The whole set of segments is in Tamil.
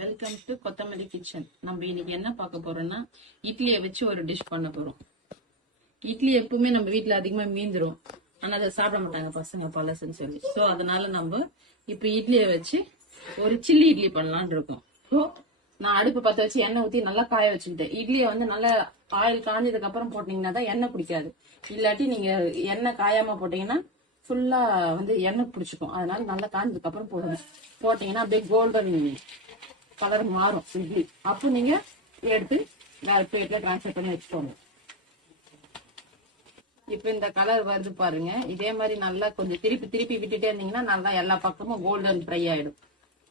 வெல்கம் டு கொத்தமல்லி கிச்சன். நம்ம இன்னைக்கு என்ன பார்க்க போறோம்னா இட்லியை வச்சு ஒரு டிஷ் பண்ண போறோம். இட்லி எப்பவுமே நம்ம வீட்டுல அதிகமா மீந்துரும், ஆனா அதை சாப்பிட மாட்டாங்க பசங்க பழசுன்னு சொல்லி. ஸோ அதனால நம்ம இப்ப இட்லியை வச்சு ஒரு சில்லி இட்லி பண்ணலான் இருக்கோம். ஸோ நான் அடுப்பு பத்த வச்சு எண்ணெய் ஊத்தி நல்லா காய வச்சுக்கிட்டேன். இட்லியை வந்து நல்லா ஆயில் காஞ்சதுக்கு அப்புறம் போட்டீங்கன்னா தான் எண்ணெய் பிடிக்காது. இல்லாட்டி நீங்க எண்ணெய் காயாம போட்டீங்கன்னா ஃபுல்லா வந்து எண்ணெய் பிடிச்சிக்கும். அதனால நல்லா காஞ்சதுக்கு அப்புறம் போடுங்க. போட்டீங்கன்னா அப்படியே கோல்டன் கலர் மாறும் இட்லி. அப்போ நீங்க எடுத்து வேற பிளேட்ல டிரான்ஸ்ஃபர் பண்ணி வச்சுக்கோங்க. இப்ப இந்த கலர் வருது பாருங்க. இதே மாதிரி நல்லா கொஞ்சம் திருப்பி திருப்பி விட்டுட்டே இருந்தீங்கன்னா நல்லா எல்லா பக்கமும் கோல்டன் ஃப்ரை ஆயிடும்.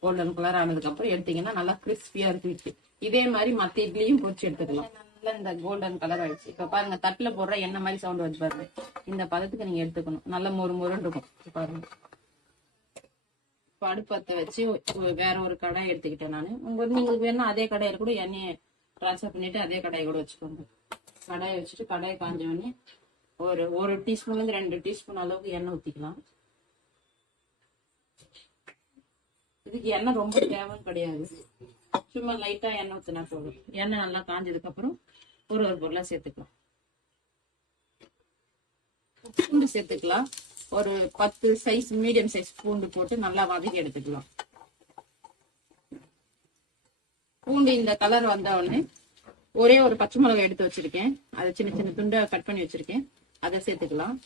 கோல்டன் கலர் ஆனதுக்கு அப்புறம் எடுத்தீங்கன்னா நல்லா கிறிஸ்பியா இருக்கு இட்லி. இதே மாதிரி மத்த இட்லியும் பொரிச்சு எடுத்துக்கலாம். நல்லா இந்த கோல்டன் கலர் ஆயிடுச்சு. இப்ப பாருங்க, தட்டுல போடுற எண்ணெய் மாதிரி சவுண்ட் வச்சு பாருங்க. இந்த பதத்துக்கு நீங்க எடுத்துக்கணும். நல்ல மொறு மொறுன்னு இருக்கும் பாருங்க. அடுப்பத்தை வச்சு வேற ஒரு கடாய் எடுத்துக்கிட்டேன் நானு. உங்களுக்கு வேணா அதே கடாயில கூட எண்ணெயை டிரான்ஸ்ஃபர் பண்ணிட்டு அதே கடாயை கூட வச்சுக்கோங்க. கடாயை வச்சுட்டு கடாயை காஞ்ச உடனே ஒரு டீஸ்பூன்ல இருந்து 2 டீஸ்பூன் அளவுக்கு எண்ணெய் ஊத்திக்கலாம். இதுக்கு எண்ணெய் ரொம்ப தேவைன்னு கிடையாது, சும்மா லைட்டா எண்ணெய் ஊத்தினா போதும். எண்ணெய் நல்லா காஞ்சதுக்கு அப்புறம் ஒரு பொருளா சேர்த்துக்கலாம். பூண்டு சேர்த்துக்கலாம். ஒரு 10 சைஸ் மீடியம் சைஸ் பூண்டு போட்டு நல்லா வதக்கி எடுத்துக்கலாம். பூண்டு இந்த கலர் வந்த உடனே ஒரே ஒரு பச்சை மிளகாய் எடுத்து வச்சிருக்கேன். அதை சின்ன சின்ன துண்டா கட் பண்ணி வச்சிருக்கேன். அதை சேர்த்துக்கலாம்.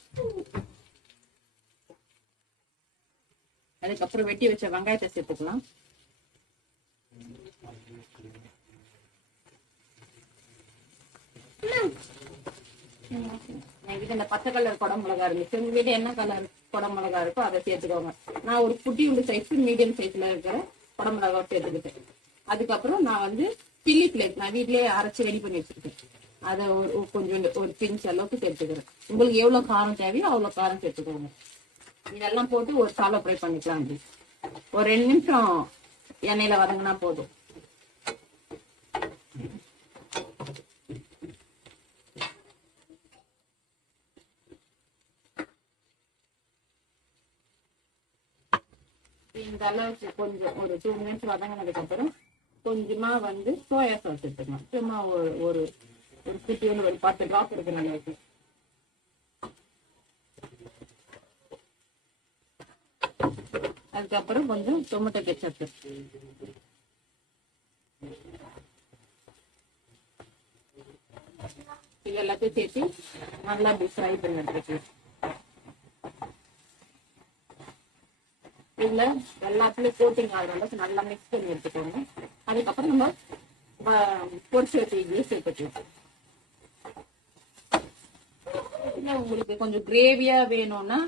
அதுக்கப்புறம் வெட்டி வச்ச வெங்காயத்தை சேர்த்துக்கலாம். என்கிட்ட இந்த பச்சை கலர் குடம் மிளகா இருந்துச்சு. உங்க வீட்டு என்ன கலர் குடம் மிளகா இருக்கோ அதை சேர்த்துக்கோங்க. நான் ஒரு குட்டி உண்டு சைஸ் மீடியம் சைஸ்ல இருக்கிற குடம் மிளகா சேர்த்துக்கிட்டேன். அதுக்கப்புறம் நான் வந்து சில்லி பிளேஸ் நான் வீட்லயே அரைச்சு ரெடி பண்ணி வச்சிருக்கேன். அதை கொஞ்சம் ஒரு பிஞ்ச் அளவுக்கு சேர்த்துக்கிறேன். உங்களுக்கு எவ்வளவு காரம் தேவையோ அவ்வளவு காரம் சேர்த்துக்கோங்க. இதெல்லாம் போட்டு ஒரு சாலோ ஃப்ரை பண்ணிக்கலாம். அப்படி ஒரு 2 நிமிஷம் எண்ணெயில வதங்கினா போதும். இந்த அளவுக்கு கொஞ்சம் ஒரு 2 மினிட்ஸ் வதங்கினதுக்கு அப்புறம் கொஞ்சமா வந்து சோயா சாஸ் எடுத்துக்கலாம். சும்மா ஒரு குட்டி ஒன்று ஒரு 10 டிராப் இருக்கு நல்லது. அதுக்கப்புறம் கொஞ்சம் டொமேட்டோ கெச்சப் இது எல்லாத்தையும் சேர்த்து நல்லா அப்படி ஃப்ரை பண்ணி எடுத்துக்கலாம். இதுல எல்லாத்துலயும் கோட்டிங் ஆகிற அளவுக்கு நல்லா மிக்ஸ் பண்ணி எடுத்துக்கோங்க. அதுக்கப்புறம் நம்ம பொரிச்சு வச்சு இட்லியை சேர்த்துக்கலாம். இல்லை உங்களுக்கு கொஞ்சம் கிரேவியா வேணும்னா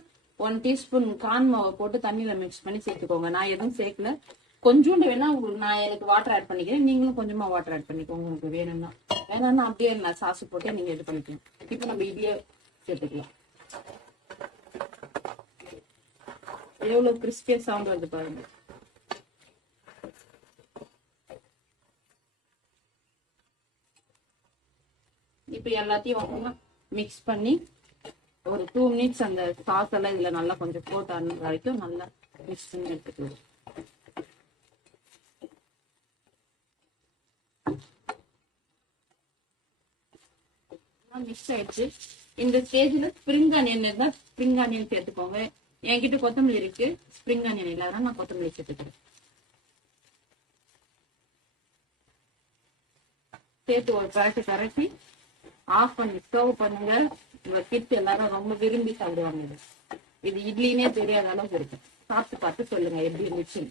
1 டீஸ்பூன் கார்ன் மாவை போட்டு தண்ணியில மிக்ஸ் பண்ணி சேர்த்துக்கோங்க. நான் எதுவும் சேர்க்கல. கொஞ்சோண்டு வேணா உங்களுக்கு நான் எனக்கு வாட்டர் ஆட் பண்ணிக்கிறேன். நீங்களும் கொஞ்சமா வாட்டர் ஆட் பண்ணிக்கோங்க உங்களுக்கு வேணும்னா. வேணும்னா அப்படியே நான் சாஸ் போட்டு நீங்க இது பண்ணிக்கலாம். இப்போ நம்ம இட்லியை சேர்த்துக்கலாம். எவ்வளவு கிறிஸ்பியா சவுண்ட் வருது பாருங்க. இப்ப எல்லாத்தையும் மிக்ஸ் பண்ணி ஒரு 2 மினிட்ஸ் அந்த சாஸ் எல்லாம் இதுல நல்லா கொஞ்சம் போட்டு ஆன வரைக்கும் நல்லா மிக்ஸ் பண்ணி எடுத்துக்கலாம். மிக்ஸ் ஆயிடுச்சு. இந்த ஸ்டேஜ்ல ஸ்ப்ரிங் ஆனியன் இருந்தா ஸ்ப்ரிங் ஆனியன் சேர்த்துக்கோங்க. என்கிட்ட கொத்தமல்லி இருக்கு, ஸ்ப்ரிங் ஆனியன் இல்ல, அதனால நான் கொத்தமல்லி சேர்த்துக்கிறேன். சேர்த்து ஒரு கரட்டி ஆஃப் பண்ணி ஸ்டவ் பண்ணுங்க. உங்க கிட்ஸ் எல்லாரும் ரொம்ப விரும்பி சாப்பிடுவாங்க. இது இட்லினே தெரியாத அளவுக்கு இருக்கு. சாப்பிட்டு பார்த்து சொல்லுங்க எப்படி இருந்துச்சு.